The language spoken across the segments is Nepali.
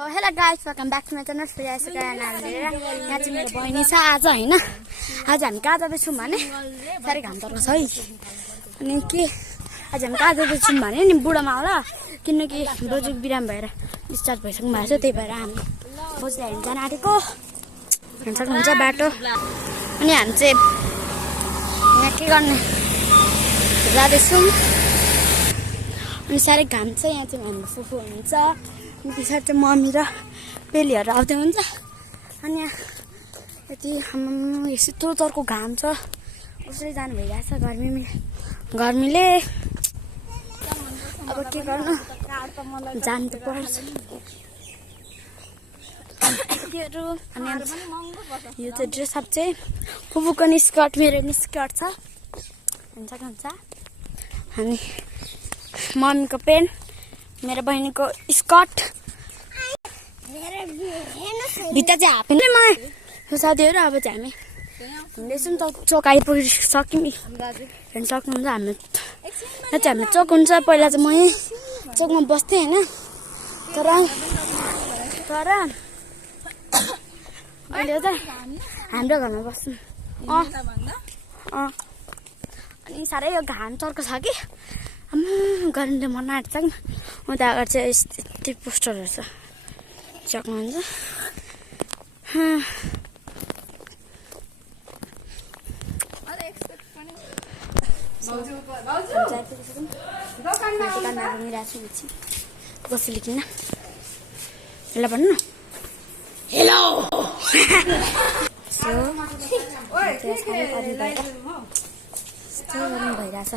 Hello guys, welcome back to my channel. फेरि आइसक्यो यहाँ चाहिँ मेरो बहिनी छ आज होइन। आज हामी कहाँ जाँदैछौँ भने साह्रै घाम तर्को छ है। अनि के आज हामी कहाँ जाँदैछौँ भने नि बुढामा होला, किनकि बोजू बिराम भएर डिस्चार्ज भइसक्नु भएको छ। त्यही भएर हामी बोजूलाई हेर्नु जान आँटेको। हेर्नु सक्नुहुन्छ बाटो। अनि हामी चाहिँ यहाँ के गर्ने जाँदैछौँ। अनि साह्रै घाम छ। यहाँ चाहिँ हाम्रो फुफू हुनुहुन्छ, पछाडि चाहिँ मम्मी र पेलीहरू आउँदै हुन्छ। अनि यहाँ यति यस्तो तर्को घाम छ, उसरी जानु भइरहेछ गर्मीले। अब के गर्नु, जानु त पर्छ। अनि यो चाहिँ ड्रेसअप चाहिँ फुपूको नि स्कर्ट, मेरो नि स्कर्ट छ हुन्छ। अनि मम्मीको पेन्ट, मेरो बहिनीको स्कर्ट, भित्र चाहिँ हाफ प्यान्ट मलाई साथीहरू। अब चाहिँ हामी हिँड्दैछौँ त चोक आइपुगिसक्यौँ। हेर्नु सक्नुहुन्छ हामी चाहिँ हामी चोक हुन्छ। पहिला चाहिँ म यहीँ चोकमा बस्थेँ होइन, तर अहिले चाहिँ हाम्रो घरमा बस्छौँ। अनि साह्रै यो घाम चर्को छ कि गर्मीले मन आँट्छ नि। उता अगाडि चाहिँ यति पोस्टरहरू छ, सक्नुहुन्छ। कसैले किन ल भन्नु न। हेलो भइरहेछ।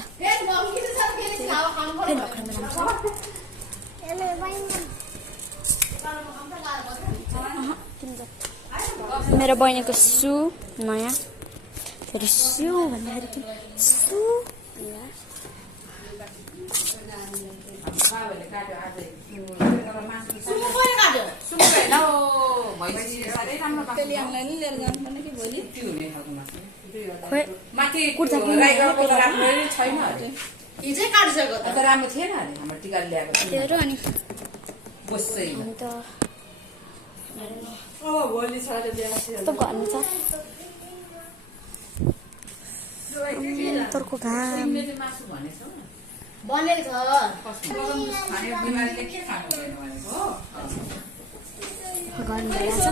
मेरो बहिनीको सु नयाँ, फेरि सु भन्दाखेरि सु राम्रो थिएन हाम्रो टिका ल्याएको गर्नु छ। तर्को घाम बनेको छ। गर्नु भइरहेछ।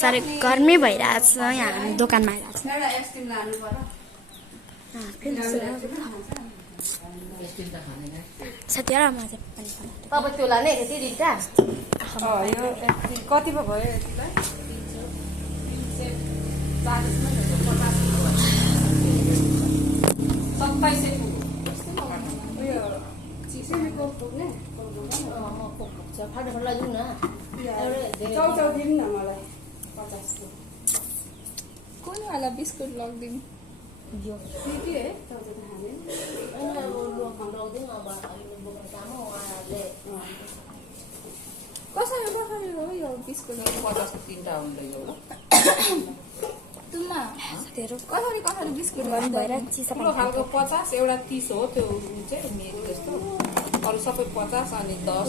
साह्रै गर्मी भइरहेछ। यहाँ हामी दोकानमा आइरहेको साथीहरू। म चाहिँ तपाईँ त्यो लाने यति दिन्छ कति पो भयो यतिलाई? 27 लैजाउँ न। चौचाउ दिनु न मलाई 50 को। कुन वाला बिस्कुट लगिदिनु? यो के है चौचाउ खाने? कसरी हो यो बिस्कुटहरू? 50 को 3टा हुन्छ यो ल। तुमा कसरी बिस्कुट गर्नु भइरहेछ। ठुलो खालको 50, एउटा 30 हो। त्यो चाहिँ मेरो जस्तो, अरू सबै 50 अनि 10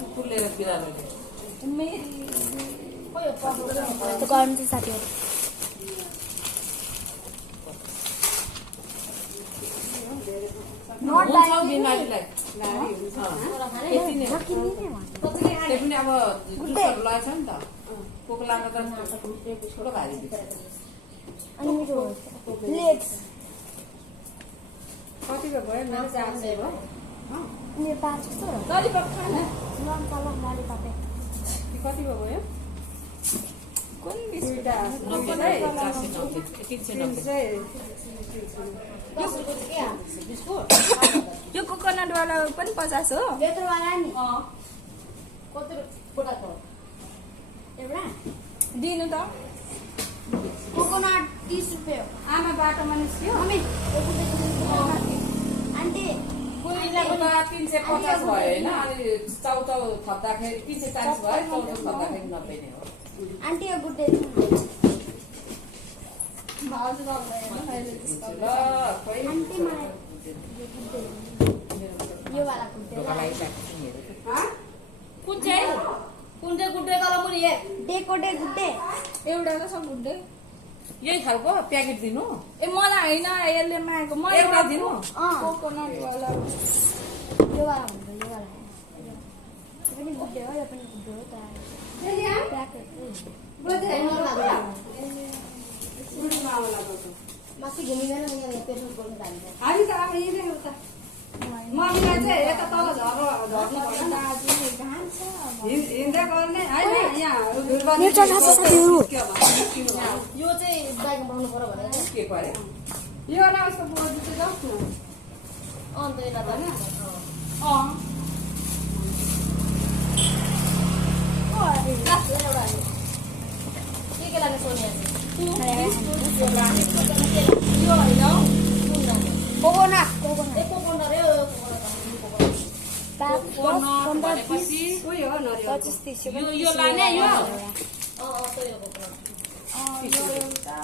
कुकुरले बिरालो यस्तो गर्नु चाहिँ साथीहरू। बिमारीलाई पनि अब जुसहरू लगाएको छ नि त, कोको लाग्दा त ठुलो भारी दिन्छ। अनि मेरो लेग्स कति पो भयो? मेरो 400 भयो। मेरो 5 कस्तो ललिपप खान ललिपप कति पो भयो? कुन बिस्कुट? यो कोकोनट वाला पनि 50 हो? लेतरवाला नि एउटा दिनु त। कोकोनट 30 रुपियाँ हो। आमा बाटोमा निस्क्यो। आन्टी कुन 350 भयो होइन, अनि 14 थप्दाखेरि 340 भयो, 14 थप्दाखेरि 90 नै हो आन्टी यो गुड डे भाउजू गर्दैन अहिले त्यसको ल खोइ आन्टी मलाई यो वाला गुड डे ढोकालाई राख्छु नि हेरेको हाँ कुन चाहिँ गुड्डे गरम मुनि हे डे को डे गुड डे एउटा त छ गुड्डे यही खालको प्याकेट दिनु ए मलाई होइन यसले मागेको म एउटा दिनु कोकोनट वाला यो वाला भन्नु यो वाला यो पनि गुड डे हो यो पनि गुड डे हो त माथि घुमिँदैन यहाँ पेट्रोल बोल्नु जान्छ हामी त अब यही नै हो त मम्मीलाई चाहिँ यता तल झर्नु पर्छ दाजु घाम छ अब। हिँड्दै गर्ने होइन यहाँ यो चाहिँ बाइक बनाउनु पर्यो भनेर के परे यो वाला उसको बोजू चाहिँ जाओस् न अन्त यसलाई त अँ के लाग्ने सोनिया यो होइन हौ। कोकोनट भनेपछि उही हो नरिवल यो लाने यो यो एउटा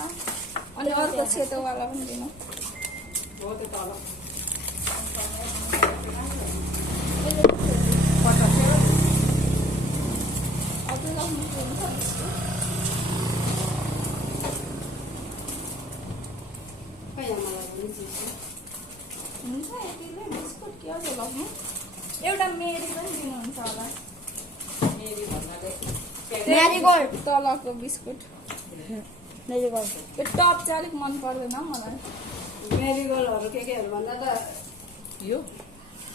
अनि अर्को सेतोवाला पनि दिनु हो त्यो तल अझै लाउनु हुन्छ खै मलाई पनि चिज हुन्छ यतिले बिस्कुट के अझ लाउनु एउटा मेरी पनि दिनुहुन्छ होला मेरी भन्नाले म्यारीगोल्ड तलको बिस्कुट म्यारीगोल्ड त्यो टप चाहिँ अलिक मन पर्दैन मलाई मेरीगोल्डहरू केहरू भन्दा त यो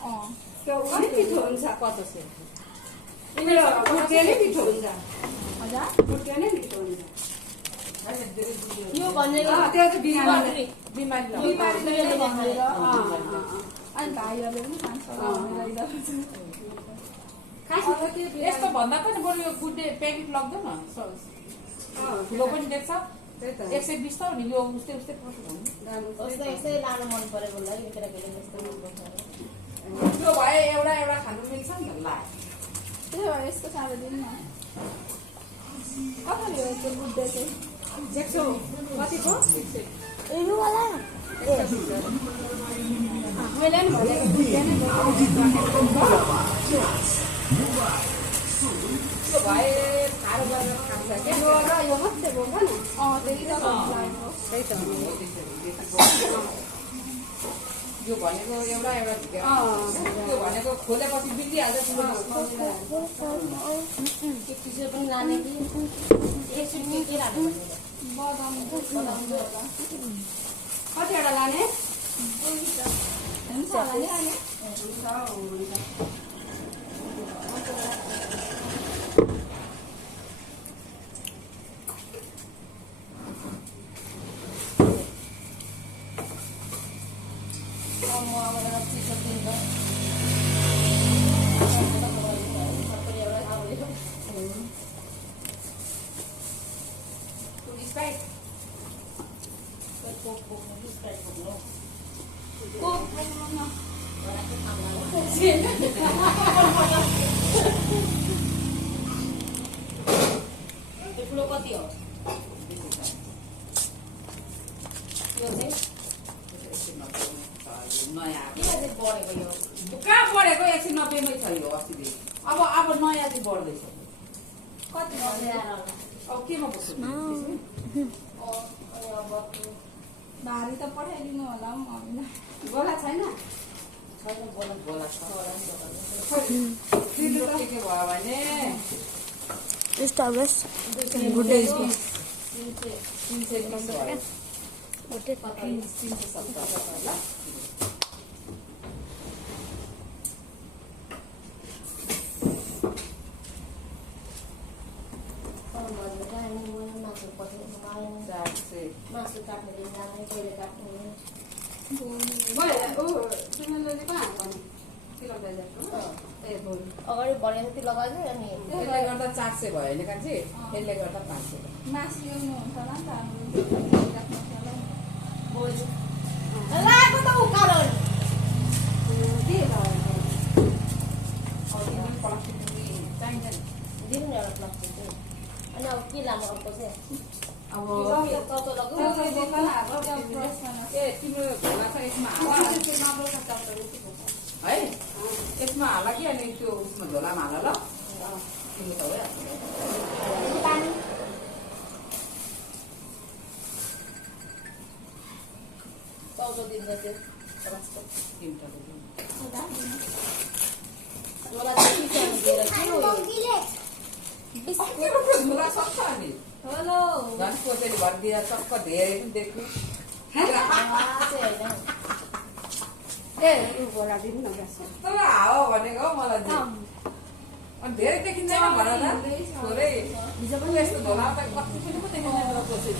अँ त्यो कति मिठो हुन्छ कति से उयो गुड्डे नै मिठो हुन्छ हजुर गुड्डे नै मिठो हुन्छ यो भनेको त्यो चाहिँ बिमारी बिमारी बिमारीले भनेर अँ, अनि भाइहरूले पनि खान्छ होला भनेर ल्याइरहेको खासमा त त्यो यस्तो भन्दा पनि बरु यो गुड्डे प्याकेट लग्दैन ठुलो पनि देख्छ त्यही त 120 त हो नि यो उस्तै उस्तै पर्छ भन्नु यस्तै लानु मन परेको होला यो केटाकेटी यस्तो मन पर्छ त्यो भए एउटा एउटा खानु मिल्छ नि त ला त्यही भएर यस्तो साह्रो दिनु न कसरी हो त्यो बुड्डे चाहिँ 100 कतिको यो वाला मैले पनि भनेको गुड्डे नै त्यो भए खारो गरेर खान्छ क्या यो र यो मात्रै बोल्छ नि अँ त्यही त लागेको त्यही त यो भनेको एउटा एउटा झिकेर त्यो भनेको खोलेपछि बिग्रिहाल्छ तिम्रो एक चिज पनि लाने कि एकचोटि के लानु बदाम होला कतिवटा लाने हुन्छ होला नि अनि ठुलो कति हो यो चाहिँ नयाँ किन चाहिँ बढेको यो कहाँ बढेको 190 मै छ यो अस्तिदेखि अब नयाँ चाहिँ बढ्दैछ कति भन्दै आएर होला अब केमा बस्छु भारी त पठाइदिनु होला मम्मीलाई गोला छैन छैन बोला बोला छ दिनु त के भयो भने स्टाब्लिस 320 भयो 370 होला मासु काट्ने दिन जाने कहिले काट्ने तिमीले कहाँ हाल्नु किलोमिटर जस्तो ए बोल अगाडि भनेको त्यो लगायो अनि यसले गर्दा 400 भयो नि कान्छी यसले गर्दा 500 मासु ल्याउनु हुन्छ होला नि त हाम्रो लागेको त उकालो के भयो प्लास्टिक चाहिन्छ नि दिनु न एउटा प्लास्टिक चाहिँ अनि अब के लामो अर्को चाहिँ अब त्यसमा ए तिम्रो झोला छ यसमा हाल है यसमा हाल कि अनि त्यो उसमा झोलामा हाल ल तिम्रो त भइहाल्छ चौधो दिन चाहिँ झोला सक्छ अनि झन् कोसेली भनिदिएर सक्क धेरै पनि देख्नु तर हावा भनेको मलाई अनि धेरै देखिँदैन भन न थोरै हिजो पनि यस्तो झोला त कति पनि पो देखिँदैन कोसेली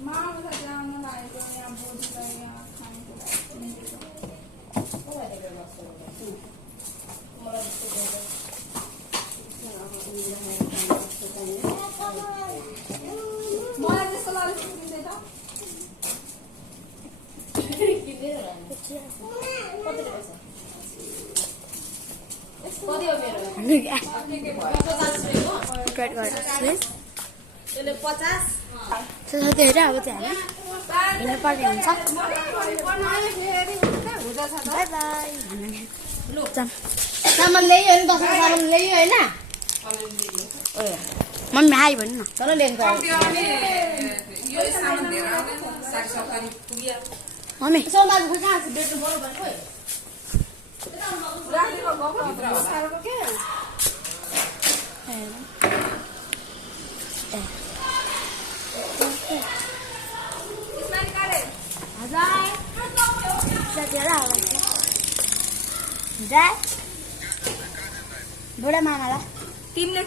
मामालाई जान लागेको यहाँ बोजूलाई यहाँ खानको मलाई त्यस्तो लाग्यो सुन्दै त साथीहरू अब चाहिँ हामी हिँड्नुपर्ने हुन्छ बाई बाई सामान ल्यायो नि दसवटा सामान ल्यायो होइन मम्मी आयो भन्नु न तर ल्याउनु मम्मी सोमबार कहाँ छ बेच्नु पर्यो भनेको बुढा मामालाई तिमीले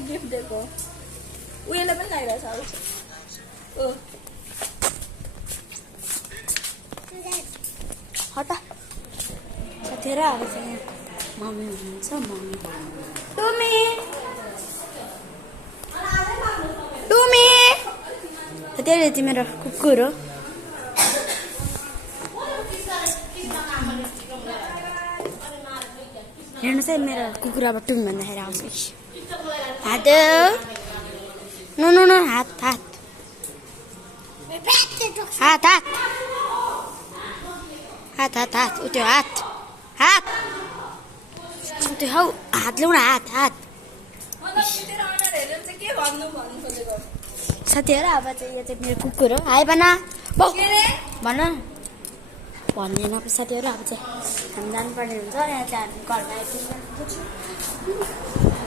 गिफ्ट दिएको उयोलाई पनि लगाइरहेछ ओ हटा साथीहरू अब चाहिँ मम्मी हुनुहुन्छ मम्मी टुमी त्यही तिम्रो कुकुर हो हेर्नुहोस् है मेरो कुकुर अब टुमी भन्दाखेरि आउँछ हात नो नो नो हात हात हात हात हात हात हात उत्यो हात हात उत्यो हौ हात ल्याउन हात हात साथीहरू अब चाहिँ यो चाहिँ मेरो कुकुर हो हाई भन भन भन्दैन साथीहरू अब चाहिँ हामी जानुपर्ने हुन्छ यहाँ चाहिँ हामी घरमा आइपुग्छु